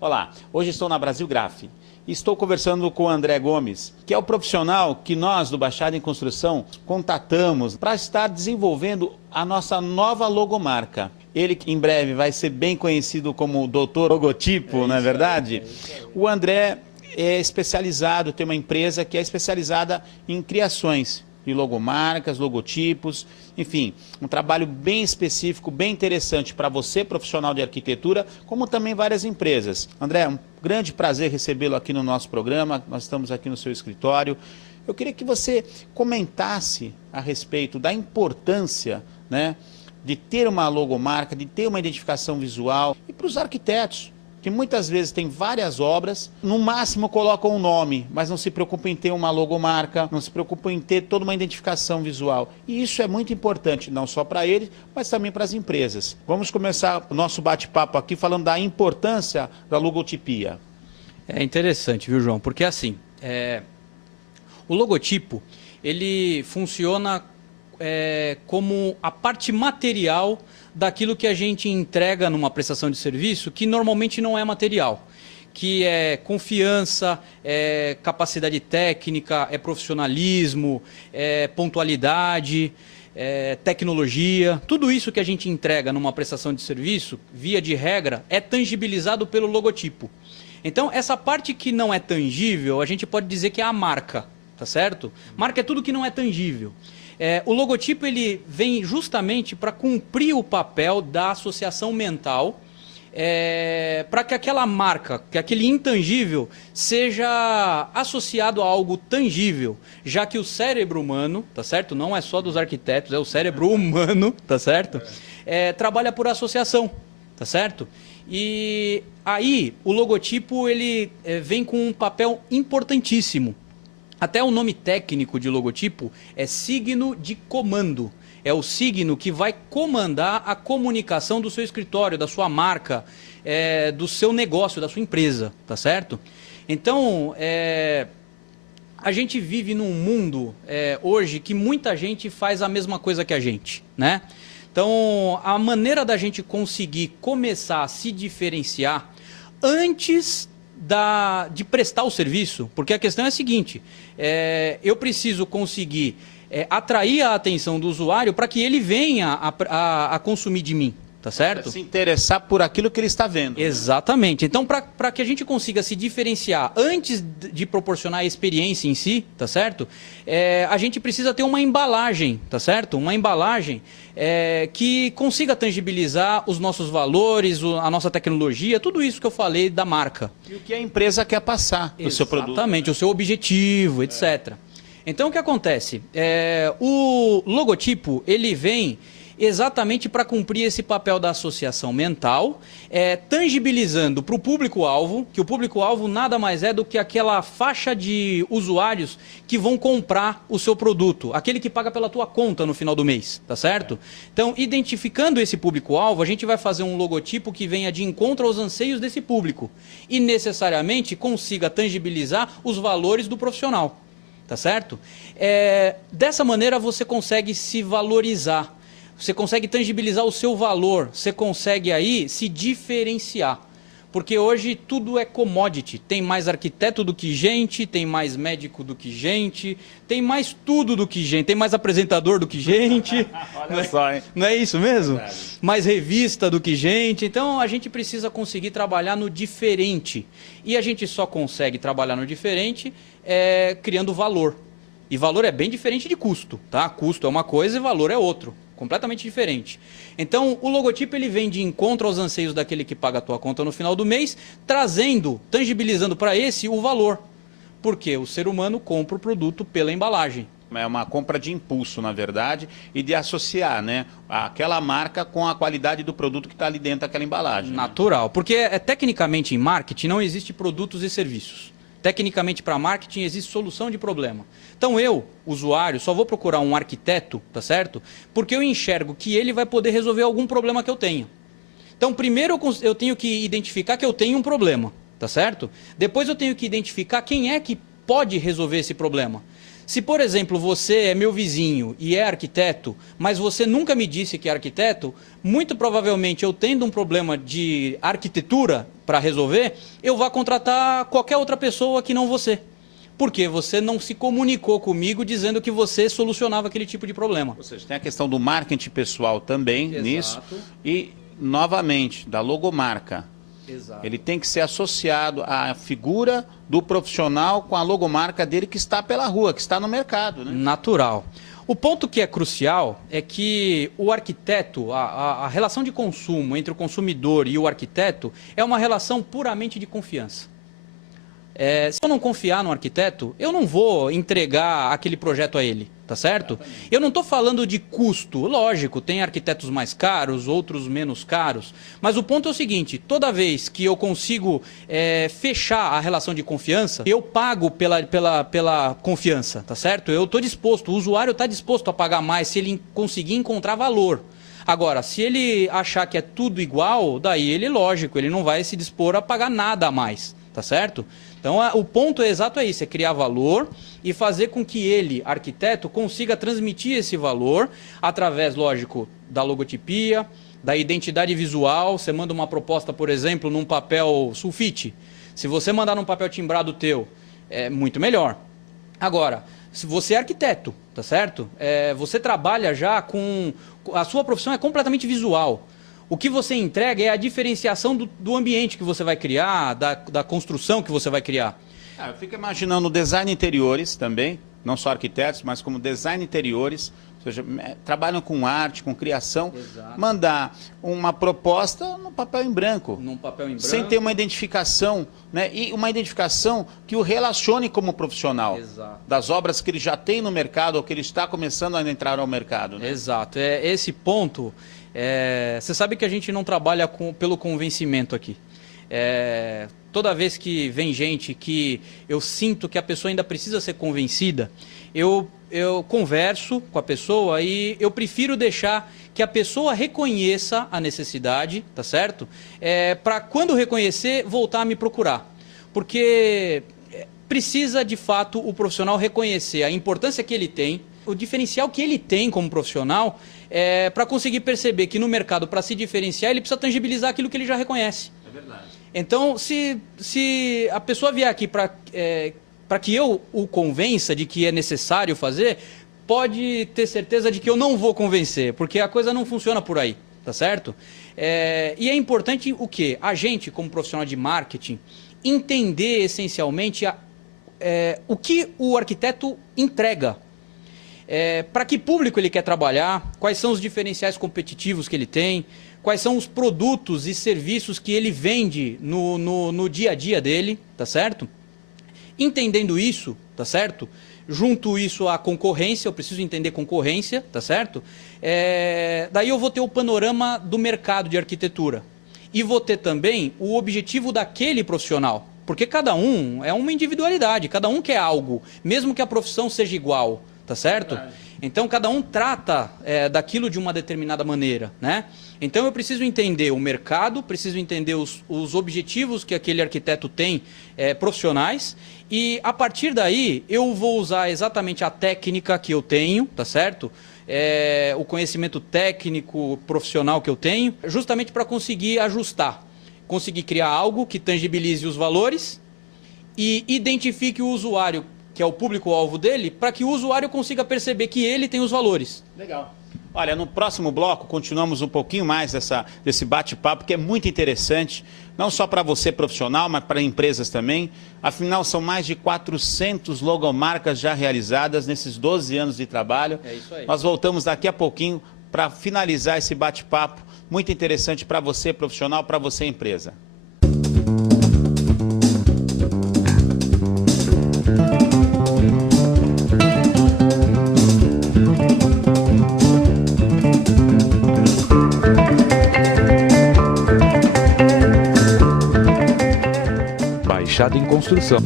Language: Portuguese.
Olá, hoje estou na Brasil Graf e estou conversando com o André Gomes, que é o profissional que nós do Baixada em Construção contatamos para estar desenvolvendo a nossa nova logomarca. Ele que em breve vai ser bem conhecido como o Doutor Logotipo, não é verdade? O André é especializado, tem uma empresa que é especializada em criações de logomarcas, logotipos, enfim, um trabalho bem específico, bem interessante para você, profissional de arquitetura, como também várias empresas. André, um grande prazer recebê-lo aqui no nosso programa, nós estamos aqui no seu escritório. Eu queria que você comentasse a respeito da importância, né, de ter uma logomarca, de ter uma identificação visual, e para os arquitetos, que muitas vezes tem várias obras, no máximo colocam um nome, mas não se preocupam em ter uma logomarca, não se preocupam em ter toda uma identificação visual. E isso é muito importante, não só para eles, mas também para as empresas. Vamos começar o nosso bate-papo aqui falando da importância da logotipia. É interessante, viu, João? Porque assim, o logotipo, ele funciona como a parte material daquilo que a gente entrega numa prestação de serviço, que normalmente não é material, que é confiança, é capacidade técnica, é profissionalismo, é pontualidade, é tecnologia. Tudo isso que a gente entrega numa prestação de serviço, via de regra, é tangibilizado pelo logotipo. Então, essa parte que não é tangível, a gente pode dizer que é a marca, tá certo? Marca é tudo que não é tangível. O logotipo ele vem justamente para cumprir o papel da associação mental, para que aquela marca, que aquele intangível, seja associado a algo tangível, já que o cérebro humano, tá certo? Não é só dos arquitetos, é o cérebro humano, tá certo? Trabalha por associação, tá certo? E aí o logotipo ele vem com um papel importantíssimo. Até o nome técnico de logotipo é signo de comando. É o signo que vai comandar a comunicação do seu escritório, da sua marca, do seu negócio, da sua empresa, tá certo? Então, a gente vive num mundo hoje que muita gente faz a mesma coisa que a gente, né? Então, a maneira da gente conseguir começar a se diferenciar antes de prestar o serviço, porque a questão é a seguinte, eu preciso conseguir atrair a atenção do usuário para que ele venha a consumir de mim, tá certo? Se interessar por aquilo que ele está vendo. Exatamente. Então, para que a gente consiga se diferenciar antes de proporcionar a experiência em si, tá certo? A gente precisa ter uma embalagem, tá certo? Uma embalagem que consiga tangibilizar os nossos valores, a nossa tecnologia, tudo isso que eu falei da marca. E o que a empresa quer passar no seu produto. Exatamente, o seu objetivo, etc. Então, o que acontece? O logotipo, ele vem exatamente para cumprir esse papel da associação mental, tangibilizando para o público-alvo, que o público-alvo nada mais é do que aquela faixa de usuários que vão comprar o seu produto, aquele que paga pela tua conta no final do mês, tá certo? Então, identificando esse público-alvo, a gente vai fazer um logotipo que venha de encontro aos anseios desse público e necessariamente consiga tangibilizar os valores do profissional, tá certo? Dessa maneira você consegue se valorizar. Você consegue tangibilizar o seu valor, você consegue aí se diferenciar. Porque hoje tudo é commodity, tem mais arquiteto do que gente, tem mais médico do que gente, tem mais tudo do que gente, tem mais apresentador do que gente. Olha só, hein? Não é isso mesmo? Verdade. Mais revista do que gente. Então a gente precisa conseguir trabalhar no diferente. E a gente só consegue trabalhar no diferente criando valor. E valor é bem diferente de custo, tá? Custo é uma coisa e valor é outro. Completamente diferente. Então, o logotipo ele vem de encontro aos anseios daquele que paga a tua conta no final do mês, trazendo, tangibilizando para esse o valor. Porque o ser humano compra o produto pela embalagem. É uma compra de impulso, na verdade, e de associar, né, aquela marca com a qualidade do produto que está ali dentro daquela embalagem. Natural. Né? Porque tecnicamente em marketing não existe produtos e serviços. Tecnicamente para marketing existe solução de problema. Então eu, usuário, só vou procurar um arquiteto, tá certo? Porque eu enxergo que ele vai poder resolver algum problema que eu tenha. Então primeiro eu tenho que identificar que eu tenho um problema, tá certo? Depois eu tenho que identificar quem é que pode resolver esse problema. Se, por exemplo, você é meu vizinho e é arquiteto, mas você nunca me disse que é arquiteto, muito provavelmente eu tendo um problema de arquitetura para resolver, eu vou contratar qualquer outra pessoa que não você. Porque você não se comunicou comigo dizendo que você solucionava aquele tipo de problema. Ou seja, tem a questão do marketing pessoal também. Exato. Nisso. E, novamente, da logomarca. Exato. Ele tem que ser associado à figura do profissional com a logomarca dele que está pela rua, que está no mercado, né? Natural. O ponto que é crucial é que o arquiteto, a relação de consumo entre o consumidor e o arquiteto é uma relação puramente de confiança. Se eu não confiar no arquiteto, eu não vou entregar aquele projeto a ele, tá certo? Exatamente. Eu não estou falando de custo, lógico, tem arquitetos mais caros, outros menos caros, mas o ponto é o seguinte, toda vez que eu consigo fechar a relação de confiança, eu pago pela confiança, tá certo? Eu estou disposto, o usuário está disposto a pagar mais se ele conseguir encontrar valor. Agora, se ele achar que é tudo igual, daí ele, lógico, ele não vai se dispor a pagar nada a mais, tá certo? Então, o ponto exato é isso, é criar valor e fazer com que ele, arquiteto, consiga transmitir esse valor através, lógico, da logotipia, da identidade visual. Você manda uma proposta, por exemplo, num papel sulfite. Se você mandar num papel timbrado teu, é muito melhor. Agora, se você é arquiteto, tá certo? Você trabalha já com... A sua profissão é completamente visual. O que você entrega é a diferenciação do ambiente que você vai criar, da construção que você vai criar. Eu fico imaginando design interiores também, não só arquitetos, mas como design interiores, ou seja, trabalham com arte, com criação. Exato. Mandar uma proposta no papel em branco. Num papel em branco. Sem ter uma identificação, né? E uma identificação que o relacione como profissional. Exato. Das obras que ele já tem no mercado ou que ele está começando a entrar ao mercado. Né? Exato. Esse ponto... você sabe que a gente não trabalha pelo convencimento aqui. Toda vez que vem gente que eu sinto que a pessoa ainda precisa ser convencida, eu converso com a pessoa e eu prefiro deixar que a pessoa reconheça a necessidade, tá certo? Para quando reconhecer, voltar a me procurar. Porque precisa, de fato, o profissional reconhecer a importância que ele tem, o diferencial que ele tem como profissional, para conseguir perceber que no mercado, para se diferenciar, ele precisa tangibilizar aquilo que ele já reconhece. É verdade. Então, se a pessoa vier aqui para que eu o convença de que é necessário fazer, pode ter certeza de que eu não vou convencer, porque a coisa não funciona por aí, tá certo? E é importante o quê? A gente, como profissional de marketing, entender essencialmente o que o arquiteto entrega. Para que público ele quer trabalhar, quais são os diferenciais competitivos que ele tem, quais são os produtos e serviços que ele vende no dia a dia dele, tá certo? Entendendo isso, tá certo? Junto isso à concorrência, eu preciso entender concorrência, tá certo? Daí eu vou ter o panorama do mercado de arquitetura. E vou ter também o objetivo daquele profissional. Porque cada um é uma individualidade, cada um quer algo, mesmo que a profissão seja igual. Tá certo? Então, cada um trata daquilo de uma determinada maneira, né? Então, eu preciso entender o mercado, preciso entender os objetivos que aquele arquiteto tem profissionais e, a partir daí, eu vou usar exatamente a técnica que eu tenho, tá certo? O conhecimento técnico, profissional que eu tenho, justamente para conseguir ajustar, conseguir criar algo que tangibilize os valores e identifique o usuário, que é o público-alvo dele, para que o usuário consiga perceber que ele tem os valores. Legal. Olha, no próximo bloco continuamos um pouquinho mais desse bate-papo, que é muito interessante, não só para você profissional, mas para empresas também. Afinal, são mais de 400 logomarcas já realizadas nesses 12 anos de trabalho. É isso aí. Nós voltamos daqui a pouquinho para finalizar esse bate-papo muito interessante para você profissional, para você empresa. Baixada em Construção.